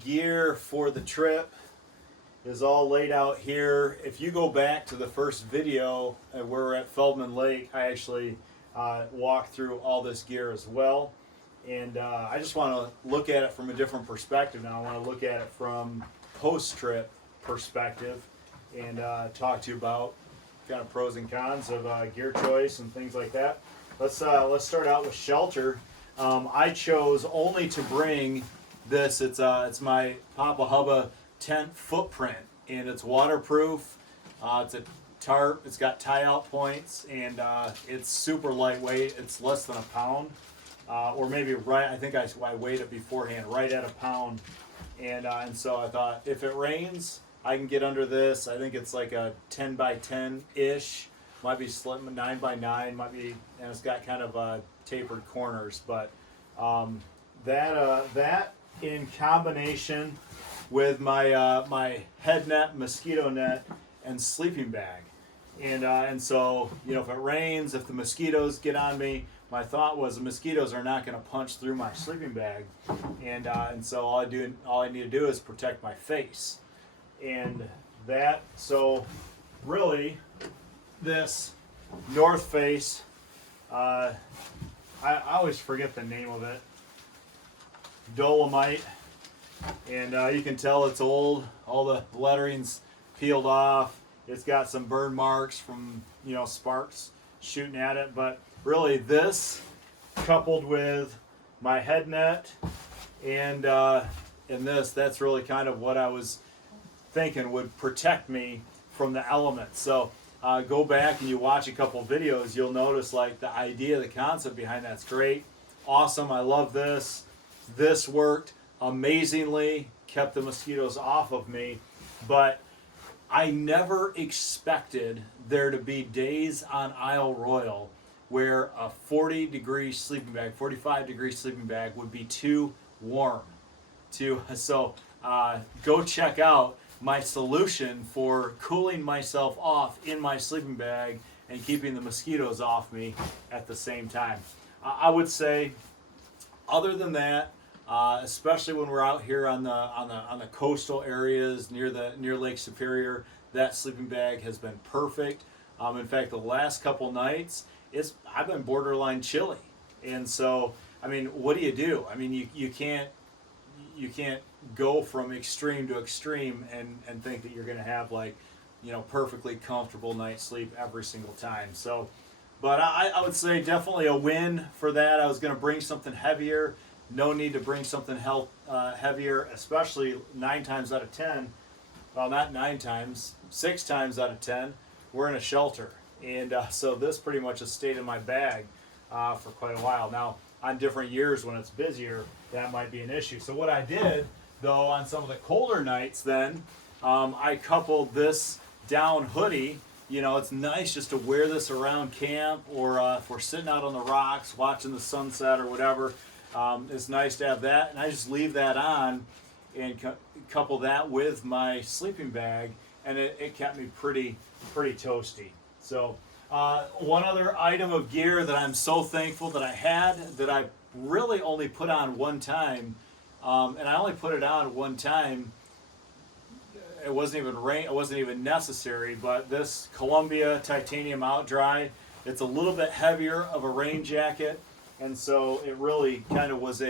gear for the trip is all laid out here. If you go back to the first video where we're at Feldman Lake, I actually walked through all this gear as well. And I just want to look at it from a different perspective now. I want to look at it from post-trip perspective and talk to you about kind of pros and cons of gear choice and things like that. Let's start out with shelter. I chose only to bring this. It's my Papa Hubba tent footprint, and it's waterproof. It's a tarp. It's got tie-out points, and it's super lightweight. It's less than a pound, or maybe right. I think I weighed it beforehand, right at a pound. And so I thought, if it rains, I can get under this. I think it's like a 10 by 10 ish. Might be slim, 9 by 9. Might be, and it's got kind of tapered corners. But that in combination with my my head net, mosquito net, and sleeping bag, and so if it rains, if the mosquitoes get on me, my thought was the mosquitoes are not going to punch through my sleeping bag, and so all I need to do is protect my face, and that so really this North Face, I always forget the name of it, Dolomite. And you can tell it's old. All the lettering's peeled off. It's got some burn marks from sparks shooting at it. But really, this coupled with my head net and that's really kind of what I was thinking would protect me from the elements. So go back and you watch a couple videos, you'll notice like the idea, the concept behind that's great, awesome. I love this. This worked amazingly, kept the mosquitoes off of me, but I never expected there to be days on Isle Royale where a 40-degree sleeping bag, 45-degree sleeping bag would be too warm. So go check out my solution for cooling myself off in my sleeping bag and keeping the mosquitoes off me at the same time. I would say, other than that, especially when we're out here on the coastal areas near Lake Superior, that sleeping bag has been perfect. In fact, the last couple nights, I've been borderline chilly, and so I mean, what do? I mean, you can't go from extreme to extreme and think that you're going to have perfectly comfortable night's sleep every single time. So, but I would say definitely a win for that. I was going to bring something heavier. No need to bring something heavier, especially 9 times out of 10. Well, not 9 times, 6 times out of 10, we're in a shelter. And so this pretty much has stayed in my bag for quite a while. Now, on different years when it's busier, that might be an issue. So what I did, though, on some of the colder nights then, I coupled this down hoodie. It's nice just to wear this around camp, or if we're sitting out on the rocks watching the sunset or whatever. It's nice to have that, and I just leave that on and couple that with my sleeping bag, and it kept me pretty toasty. So one other item of gear that I'm so thankful that I had, that I really only put on one time, and I only put it on one time. It wasn't even necessary, but this Columbia titanium out dry, it's a little bit heavier of a rain jacket. And so it really kind of was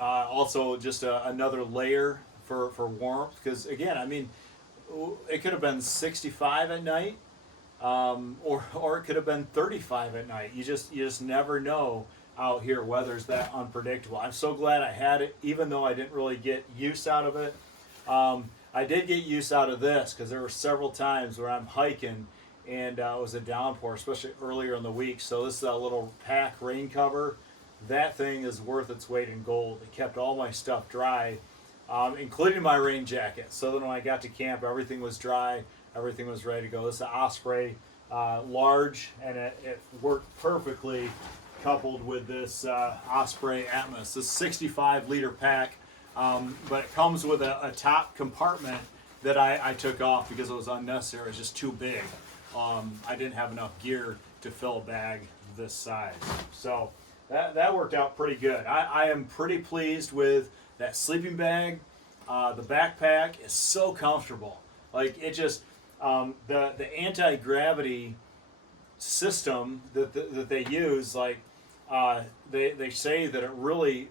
also just another layer for warmth. Because again, I mean, it could have been 65 at night, or it could have been 35 at night. You just never know out here. Weather's that unpredictable. I'm so glad I had it, even though I didn't really get use out of it. I did get use out of this because there were several times where I'm hiking and it was a downpour, especially earlier in the week. So this is a little pack rain cover. That thing is worth its weight in gold. It kept all my stuff dry, including my rain jacket. So then when I got to camp, everything was dry, everything was ready to go. This is an Osprey large, and it worked perfectly coupled with this Osprey Atmos. This 65-liter pack, but it comes with a top compartment that I took off because it was unnecessary. It was just too big. I didn't have enough gear to fill a bag this size. So that worked out pretty good. I am pretty pleased with that sleeping bag, the backpack is so comfortable. Like it just the anti-gravity system that they use, like they say that it really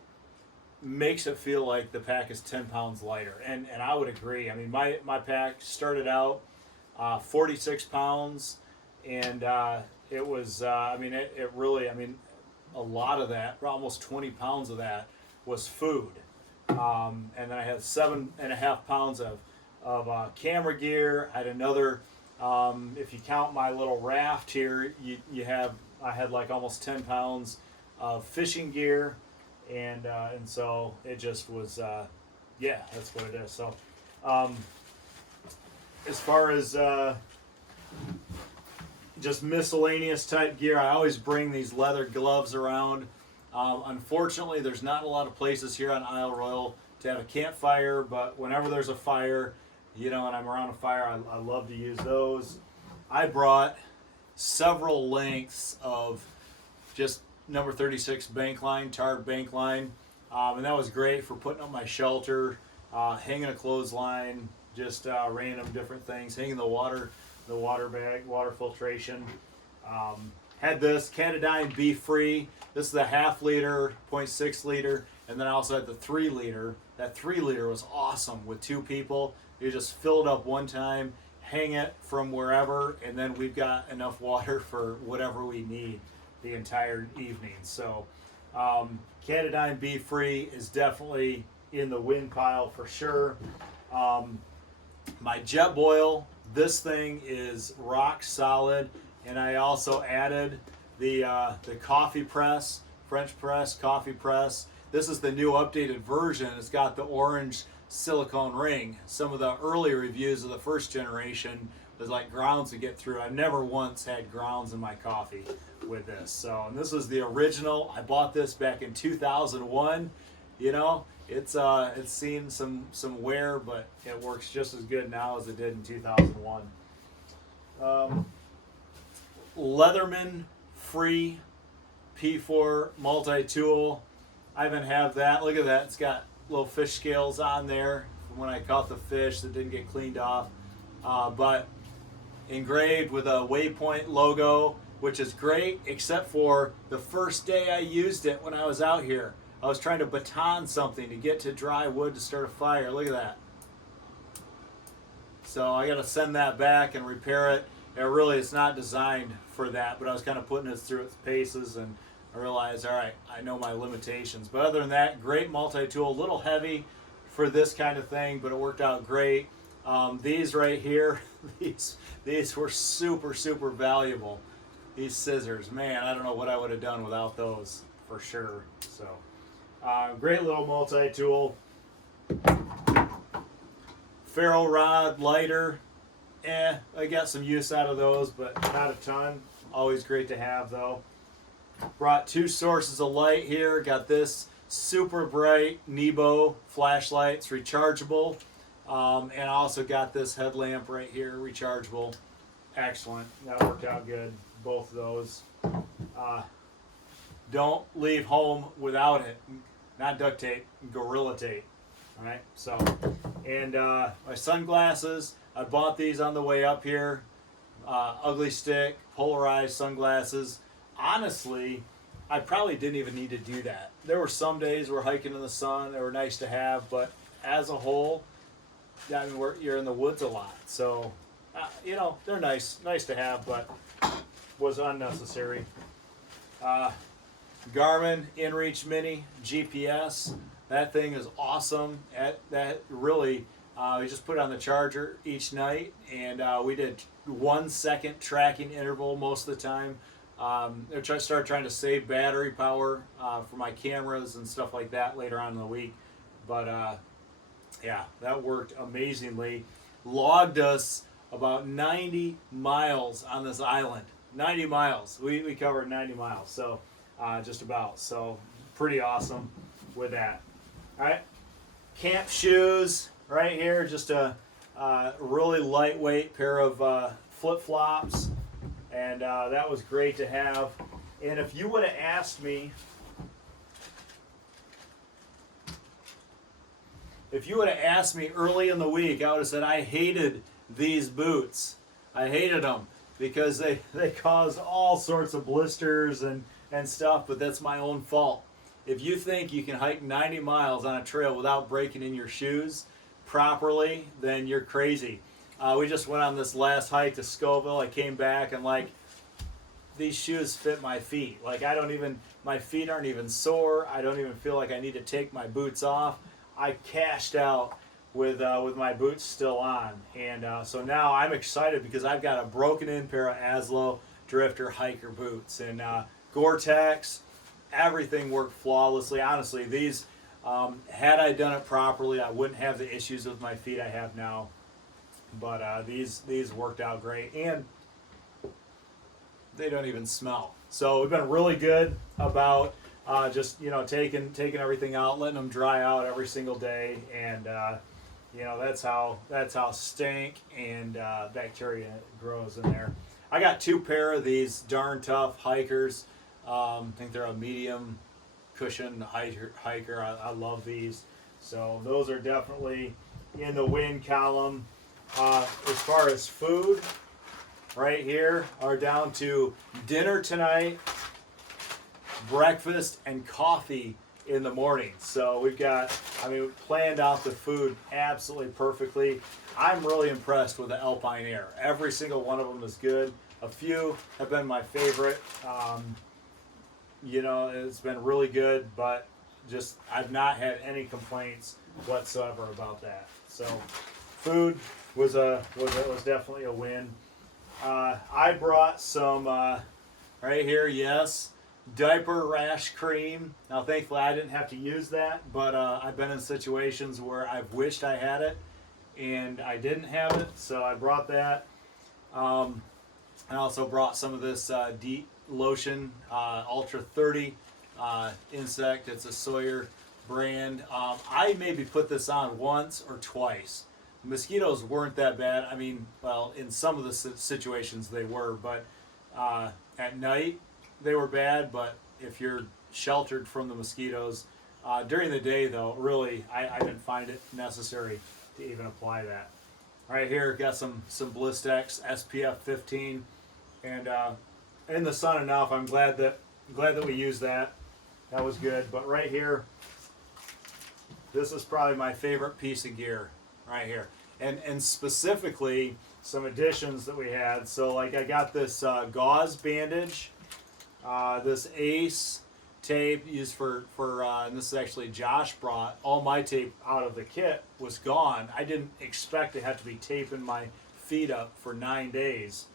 makes it feel like the pack is 10 pounds lighter, and I would agree. I mean, my pack started out 46 pounds, and it was I mean it really, I mean, a lot of that, almost 20 pounds of that was food, and then I had 7.5 pounds of camera gear. I had another, if you count my little raft here, I had like almost 10 pounds of fishing gear, and so it just was, yeah, that's what it is. So as far as just miscellaneous type gear, I always bring these leather gloves around. Unfortunately, there's not a lot of places here on Isle Royale to have a campfire, but whenever there's a fire, you know, and I'm around a fire, I love to use those. I brought several lengths of just number 36 bank line, tarred bank line, and that was great for putting up my shelter, hanging a clothesline, just random different things, hanging the water bag, water filtration. Had this Katadyn Be Free. This is the 1/2 liter, 0.6 liter, and then I also had the 3 liter. That 3 liter was awesome with 2 people. You just fill it up one time, hang it from wherever, and then we've got enough water for whatever we need the entire evening. So Katadyn Be Free is definitely in the win pile for sure. My Jetboil, this thing is rock solid, and I also added the coffee press, French press, coffee press. This is the new updated version. It's got the orange silicone ring. Some of the early reviews of the first generation was like grounds to get through. I've never once had grounds in my coffee with this. So, and this is the original. I bought this back in 2001. You know, it's seen some wear, but it works just as good now as it did in 2001. Leatherman Free P4 multi-tool. I even have that. Look at that. It's got little fish scales on there from when I caught the fish that didn't get cleaned off. But engraved with a Waypoint logo, which is great, except for the first day I used it when I was out here. I was trying to baton something to get to dry wood to start a fire. Look at that. So I got to send that back and repair it. It's not designed for that, but I was kind of putting it through its paces, and I realized, all right, I know my limitations. But other than that, great multi-tool. A little heavy for this kind of thing, but it worked out great. These right here, these were super, super valuable. These scissors, man, I don't know what I would have done without those for sure. So, great little multi-tool. Ferro rod lighter. I got some use out of those, but not a ton. Always great to have though. Brought 2 sources of light here. Got this super bright Nebo flashlight. It's rechargeable. And I also got this headlamp right here, rechargeable. Excellent. That worked out good. Both of those. Don't leave home without it. Not duct tape, Gorilla Tape. All right. So, and my sunglasses. I bought these on the way up here. Ugly Stick, polarized sunglasses. Honestly, I probably didn't even need to do that. There were some days we're hiking in the sun. They were nice to have, but as a whole, I mean, you're in the woods a lot. So, you know, they're nice to have, but was unnecessary. Garmin InReach Mini GPS. That thing is awesome. That really, we just put it on the charger each night, and we did 1 second tracking interval most of the time. I started trying to save battery power for my cameras and stuff like that later on in the week. But yeah, that worked amazingly. Logged us about 90 miles on this island. 90 miles. We covered 90 miles. So just about. So pretty awesome with that. All right. Camp shoes right here. Just a really lightweight pair of flip-flops. And that was great to have. And if you would have asked me if you would have asked me early in the week, I would have said I hated these boots. I hated them because they cause all sorts of blisters and stuff, but that's my own fault. If you think you can hike 90 miles on a trail without breaking in your shoes properly, then you're crazy. We just went on this last hike to Scoville. I came back and like, these shoes fit my feet. Like my feet aren't even sore. I don't even feel like I need to take my boots off. I cashed out with my boots still on. And so now I'm excited because I've got a broken in pair of Aslo Drifter hiker boots. And Gore-Tex, everything worked flawlessly. Honestly, these, had I done it properly, I wouldn't have the issues with my feet I have now. But these worked out great. And they don't even smell. So we've been really good about just taking everything out, letting them dry out every single day, and that's how stink and bacteria grows in there. I got 2 pair of these darn tough hikers. I think they're a medium cushion hiker. I love these. So those are definitely in the win column. As far as food, right here are down to dinner tonight, breakfast, and coffee in the morning. So we planned out the food absolutely perfectly. I'm really impressed with the Alpine Air. Every single one of them is good. A few have been my favorite. It's been really good, but just I've not had any complaints whatsoever about that. So food was definitely a win. I brought some right here, yes, diaper rash cream. Now thankfully I didn't have to use that, but I've been in situations where I've wished I had it and I didn't have it, so I brought that. I also brought some of this DEET lotion, Ultra 30 insect. It's a Sawyer brand. I maybe put this on once or twice. Mosquitoes weren't that bad. I mean, well, in some of the situations they were, but at night they were bad. But if you're sheltered from the mosquitoes, during the day though, really, I didn't find it necessary to even apply that. Right here, got some Blistex SPF 15, and in the sun enough. I'm glad that we used that. That was good. But right here, this is probably my favorite piece of gear. Right here, and specifically some additions that we had. So like I got this gauze bandage, this Ace tape used for and this is actually Josh brought. All my tape out of the kit was gone. I didn't expect to have to be taping my feet up for 9 days.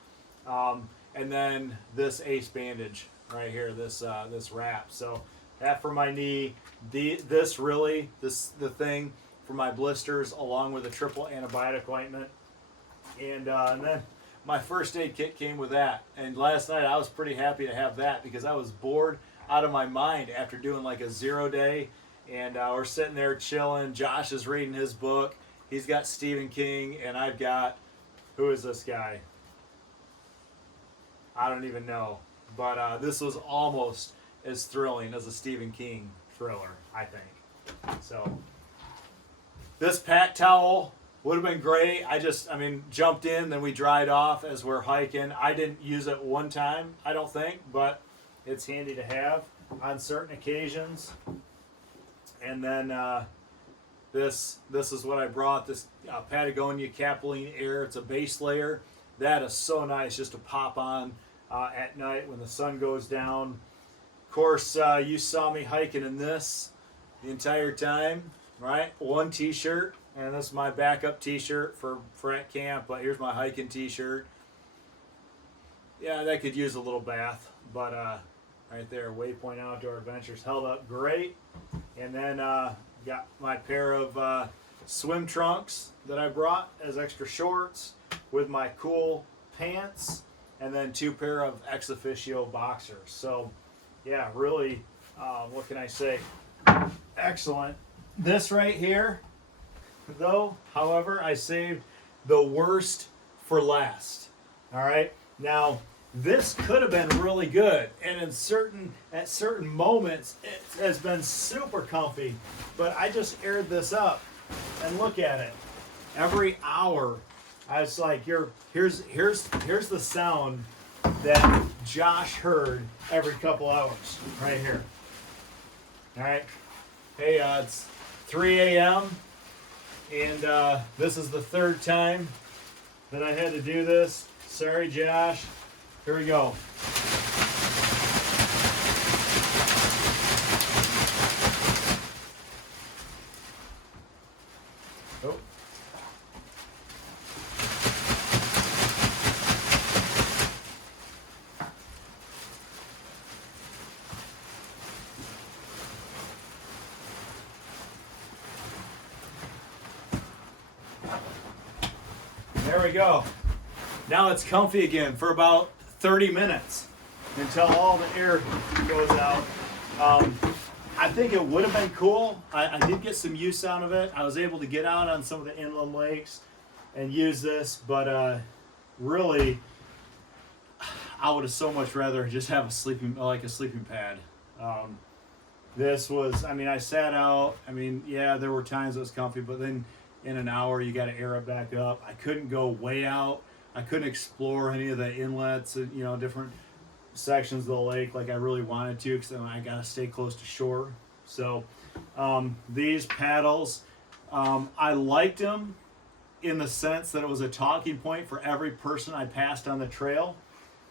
And then this Ace bandage right here, this wrap. So that for my knee, the thing for my blisters, along with a triple antibiotic ointment, and then my first aid kit came with that. And last night I was pretty happy to have that because I was bored out of my mind after doing like a 0 day, and we're sitting there chilling. Josh is reading his book. He's got Stephen King, and I've got, who is this guy? I don't even know, but this was almost as thrilling as a Stephen King thriller, I think. So this pack towel would have been great. I jumped in, then we dried off as we're hiking. I didn't use it one time, I don't think, but it's handy to have on certain occasions. And then this is what I brought, this Patagonia Capilene Air. It's a base layer. That is so nice just to pop on at night when the sun goes down. Of course, you saw me hiking in this the entire time, right? One t-shirt, and this is my backup t-shirt for at camp, but here's my hiking t-shirt. Yeah, that could use a little bath, but right there, Waypoint Outdoor Adventures held up great. And then got my pair of swim trunks that I brought as extra shorts with my cool pants, and then 2 pair of ex officio boxers. So yeah, really, what can I say? Excellent. This right here, though, however, I saved the worst for last. All right, now this could have been really good, and at certain moments it has been super comfy, but I just aired this up and look at it. Every hour, I was like, here's the sound that Josh heard every couple hours, right here. All right. Hey, it's 3 a.m. and this is the third time that I had to do this. Sorry, Josh. Here we go. Oh. There we go. Now it's comfy again for about 30 minutes until all the air goes out. I think it would have been cool. I did get some use out of it. I was able to get out on some of the inland lakes and use this, but really, I would have so much rather just have a sleeping pad. This was, I mean, I sat out. I mean, yeah, there were times it was comfy, but then in an hour you got to air it back up. I couldn't go way out. I couldn't explore any of the inlets and, you know, different sections of the lake like I really wanted to, because then I got to stay close to shore. So these paddles, I liked them in the sense that it was a talking point for every person I passed on the trail.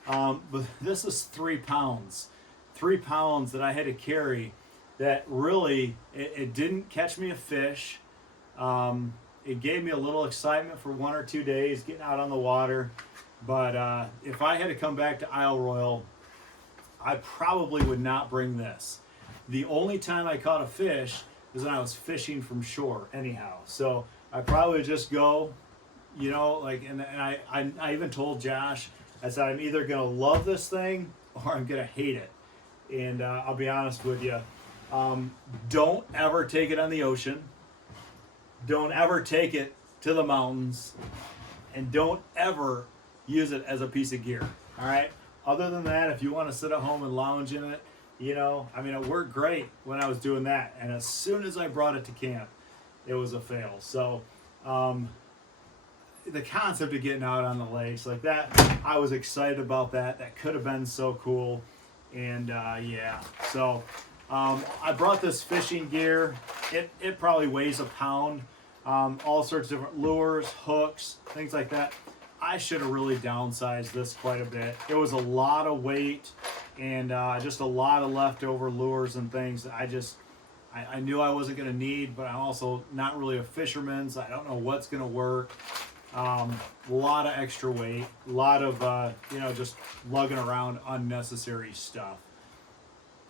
But this is 3 pounds. 3 pounds that I had to carry that really, it didn't catch me a fish. It gave me a little excitement for 1 or 2 days getting out on the water. But if I had to come back to Isle Royale, I probably would not bring this. The only time I caught a fish is when I was fishing from shore anyhow. So I probably would just go, you know, like, and I even told Josh, I said, I'm either going to love this thing or I'm going to hate it. And I'll be honest with you, don't ever take it on the ocean. Don't ever take it to the mountains, and don't ever use it as a piece of gear. All right. Other than that, if you want to sit at home and lounge in it, you know, I mean, it worked great when I was doing that. And as soon as I brought it to camp, it was a fail. So the concept of getting out on the lakes like that, I was excited about that. That could have been so cool. And yeah, so I brought this fishing gear. It probably weighs a pound. All sorts of different lures, hooks, things like that. I should have really downsized this quite a bit. It was a lot of weight and just a lot of leftover lures and things that I knew I wasn't going to need, but I'm also not really a fisherman, so I don't know what's going to work. A lot of extra weight, a lot of, you know, just lugging around unnecessary stuff.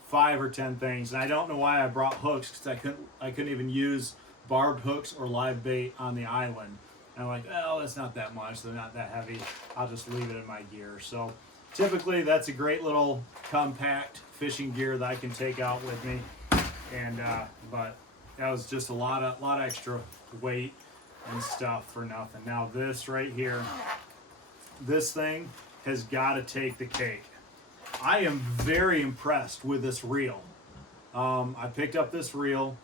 5 or 10 things. And I don't know why I brought hooks, because I couldn't even use barbed hooks or live bait on the island. And I'm like, oh, that's not that much. They're not that heavy. I'll just leave it in my gear. So typically that's a great little compact fishing gear that I can take out with me. And but that was just a lot of extra weight and stuff for nothing. Now this right here, this thing has got to take the cake. I am very impressed with this reel. I picked up this reel,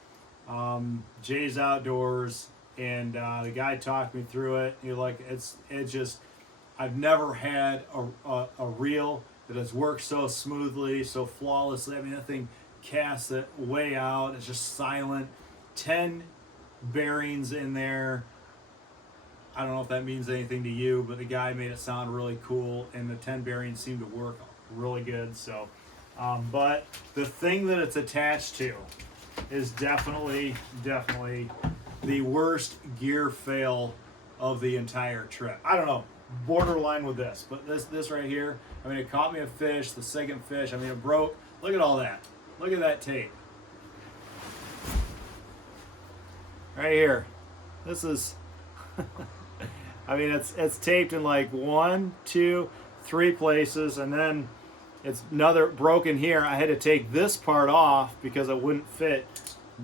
Jay's Outdoors, and the guy talked me through it. You're like, it's just, I've never had a reel that has worked so smoothly, so flawlessly. I mean, that thing casts it way out. It's just silent. 10 bearings in there. I don't know if that means anything to you, but the guy made it sound really cool, and the 10 bearings seem to work really good. So, but the thing that it's attached to is definitely the worst gear fail of the entire trip. I don't know, borderline with this, but this right here, I mean, it caught me a fish, the second fish, I mean, it broke. Look at all that. Look at that tape. Right here. This is, I mean, it's taped in like 1, 2, 3 places, and then it's another broken here. I had to take this part off because it wouldn't fit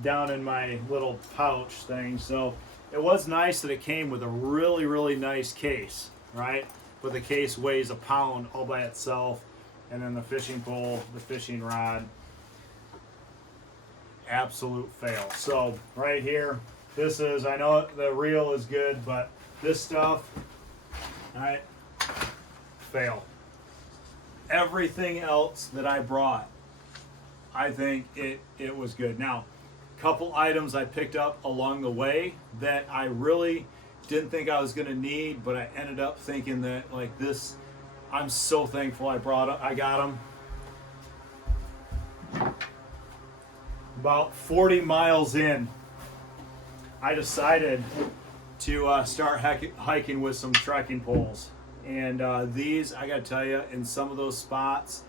down in my little pouch thing. So it was nice that it came with a really nice case, right? But the case weighs a pound all by itself, and then the fishing pole, the fishing rod, absolute fail. So right here, This is, I know the reel is good, but this stuff, all right, fail. Everything else that I brought, I think it was good. Now, a couple items I picked up along the way that I really didn't think I was gonna need, but I ended up thinking that like this, I'm so thankful I got them. About 40 miles in, I decided to start hiking with some trekking poles. And these, I gotta tell you, in some of those spots,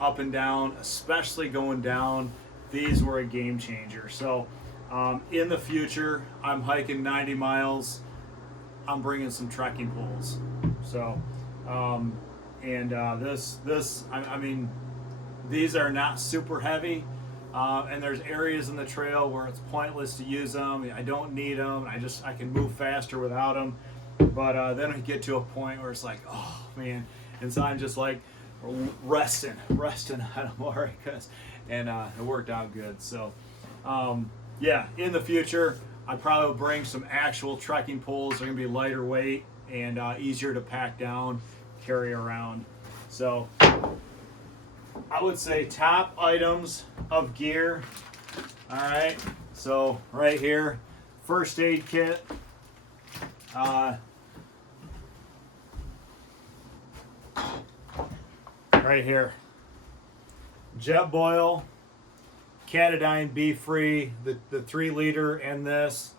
up and down, especially going down, these were a game changer. So in the future, I'm hiking 90 miles. I'm bringing some trekking poles. So, I mean, these are not super heavy. And there's areas in the trail where it's pointless to use them. I don't need them. I can move faster without them. But then we get to a point where it's like, oh man, and so I'm just like resting on them more, and it worked out good. So yeah, in the future, I probably will bring some actual trekking poles. They're gonna be lighter weight and easier to pack down, carry around. So I would say top items of gear. All right, so right here, first aid kit. Right here, Jetboil, Catadine Be Free, the 3 liter, and this,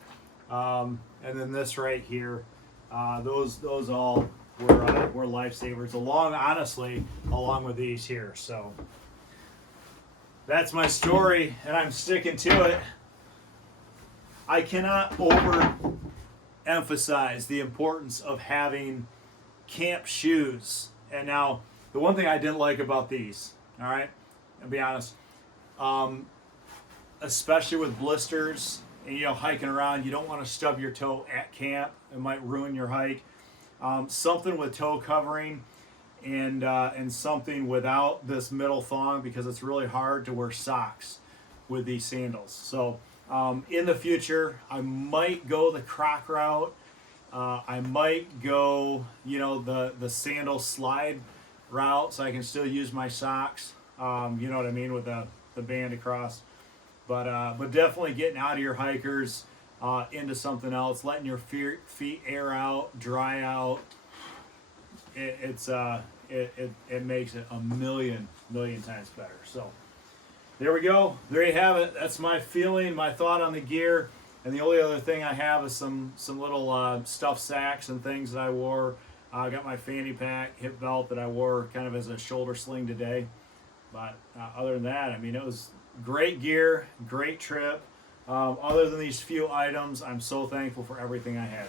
and then this right here. Those all were lifesavers, along with these here. So that's my story, and I'm sticking to it. I cannot overemphasize the importance of having camp shoes. And now, the one thing I didn't like about these, all right, I'll be honest, especially with blisters and hiking around, you don't want to stub your toe at camp. It might ruin your hike. Something with toe covering and something without this middle thong, because it's really hard to wear socks with these sandals. So in the future, I might go the Croc route. I might go, the sandal slide route, so I can still use my socks. You know what I mean, with the band across. But definitely getting out of your hikers into something else, letting your feet air out, dry out. It makes it a million times better. So there we go. There you have it. That's my feeling, my thought on the gear. And the only other thing I have is some little stuffed sacks and things that I wore. I got my fanny pack, hip belt that I wore kind of as a shoulder sling today. But other than that, I mean, it was great gear, great trip. Other than these few items, I'm so thankful for everything I had.